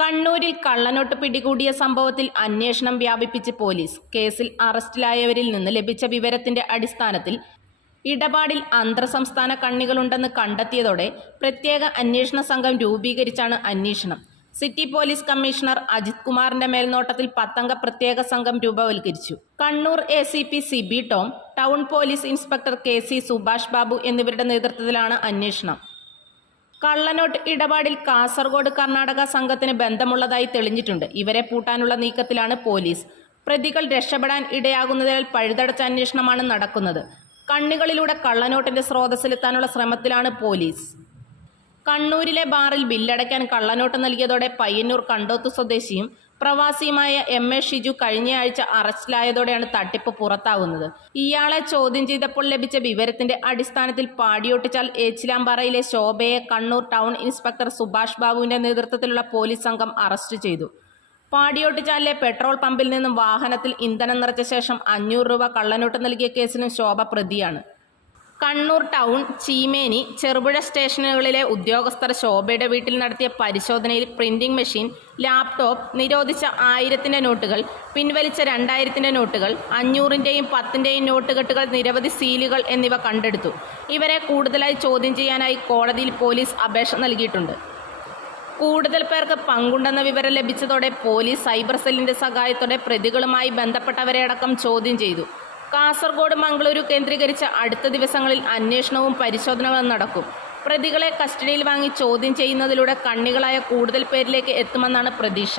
കണ്ണൂരിൽ കള്ളനോട്ട് പിടികൂടിയ സംഭവത്തിൽ അന്വേഷണം വ്യാപിപ്പിച്ച് പോലീസ്. കേസിൽ അറസ്റ്റിലായവരിൽ നിന്ന് ലഭിച്ച വിവരത്തിന്റെ അടിസ്ഥാനത്തിൽ ഇടപാടിൽ അന്തർസംസ്ഥാന കണ്ണികളുണ്ടെന്ന് കണ്ടെത്തിയതോടെ പ്രത്യേക അന്വേഷണ സംഘം രൂപീകരിച്ചാണ് അന്വേഷണം. സിറ്റി പോലീസ് കമ്മീഷണർ അജിത് കുമാറിന്റെ മേൽനോട്ടത്തിൽ പത്തംഗ പ്രത്യേക സംഘം രൂപവൽക്കരിച്ചു. Kannur A C P C B Tom town police inspector K C Subhash Babu എന്നിവരുടെ നേതൃത്വത്തിലാണ് അന്വേഷണം. കള്ളനോട്ട് ഇടപാടിൽ കാസർഗോഡ് കർണാടക സംഘത്തിന് ബന്ധമുള്ളതായി തെളിഞ്ഞിട്ടുണ്ട്. ഇവരെ പൂട്ടാനുള്ള നീക്കത്തിലാണ് പോലീസ്. പ്രതികൾ രക്ഷപ്പെടാൻ ഇടയാകുന്നതിനാൽ പഴുതടച്ച അന്വേഷണമാണ് നടക്കുന്നത്. കണ്ണുകളിലൂടെ കള്ളനോട്ടിന്റെ സ്രോതസ്സിലെത്താനുള്ള ശ്രമത്തിലാണ് പോലീസ്. കണ്ണൂരിലെ ബാറിൽ ബില്ലടയ്ക്കാൻ കള്ളനോട്ട് നൽകിയതോടെ പയ്യന്നൂർ കണ്ടോത്ത് സ്വദേശിയും പ്രവാസിയുമായ എം എ ഷിജു കഴിഞ്ഞയാഴ്ച അറസ്റ്റിലായതോടെയാണ് തട്ടിപ്പ് പുറത്താകുന്നത് ഇയാളെ ചോദ്യം ചെയ്തപ്പോൾ ലഭിച്ച വിവരത്തിന്റെ അടിസ്ഥാനത്തിൽ പാടിയൊട്ടിച്ചാൽ ഏച്ചിലാമ്പാറയിലെ ശോഭയെ കണ്ണൂർ ടൗൺ ഇൻസ്പെക്ടർ സുഭാഷ് ബാബുവിന്റെ നേതൃത്വത്തിലുള്ള പോലീസ് സംഘം അറസ്റ്റ് ചെയ്തു. പാടിയോട്ടിച്ചാലിലെ പെട്രോൾ പമ്പിൽ നിന്നും വാഹനത്തിൽ ഇന്ധനം നിറച്ച ശേഷം അഞ്ഞൂറ് രൂപ കള്ളനോട്ട് നൽകിയ കേസിലും ശോഭ പ്രതിയാണ്. കണ്ണൂർ ടൗൺ ചീമേനി ചെറുപുഴ സ്റ്റേഷനുകളിലെ ഉദ്യോഗസ്ഥർ ശോഭയുടെ വീട്ടിൽ നടത്തിയ പരിശോധനയിൽ പ്രിന്റിംഗ് മെഷീൻ ലാപ്ടോപ്പ് നിരോധിച്ച ആയിരത്തിന്റെ നോട്ടുകൾ പിൻവലിച്ച രണ്ടായിരത്തിന്റെ നോട്ടുകൾ അഞ്ഞൂറിന്റെയും പത്തിന്റെയും നോട്ടുകെട്ടുകൾ നിരവധി സീലുകൾ എന്നിവ കണ്ടെടുത്തു. ഇവരെ കൂടുതലായി ചോദ്യം ചെയ്യാനായി കോടതിയിൽ പോലീസ് അപേക്ഷ നൽകിയിട്ടുണ്ട്. കൂടുതൽ പേർക്ക് പങ്കുണ്ടെന്ന വിവരം ലഭിച്ചതോടെ പോലീസ് സൈബർ സെല്ലിന്റെ സഹായത്തോടെ പ്രതികളുമായി ബന്ധപ്പെട്ടവരെ അടക്കം ചോദ്യം ചെയ്തു. കാസർഗോഡ് മംഗളൂരു കേന്ദ്രീകരിച്ച അടുത്ത ദിവസങ്ങളിൽ അന്വേഷണവും പരിശോധനകളും നടക്കും. പ്രതികളെ കസ്റ്റഡിയിൽ വാങ്ങി ചോദ്യം ചെയ്യുന്നതിലൂടെ കണ്ണികളായ കൂടുതൽ പേരിലേക്ക് എത്തുമെന്നാണ് പ്രതീക്ഷ.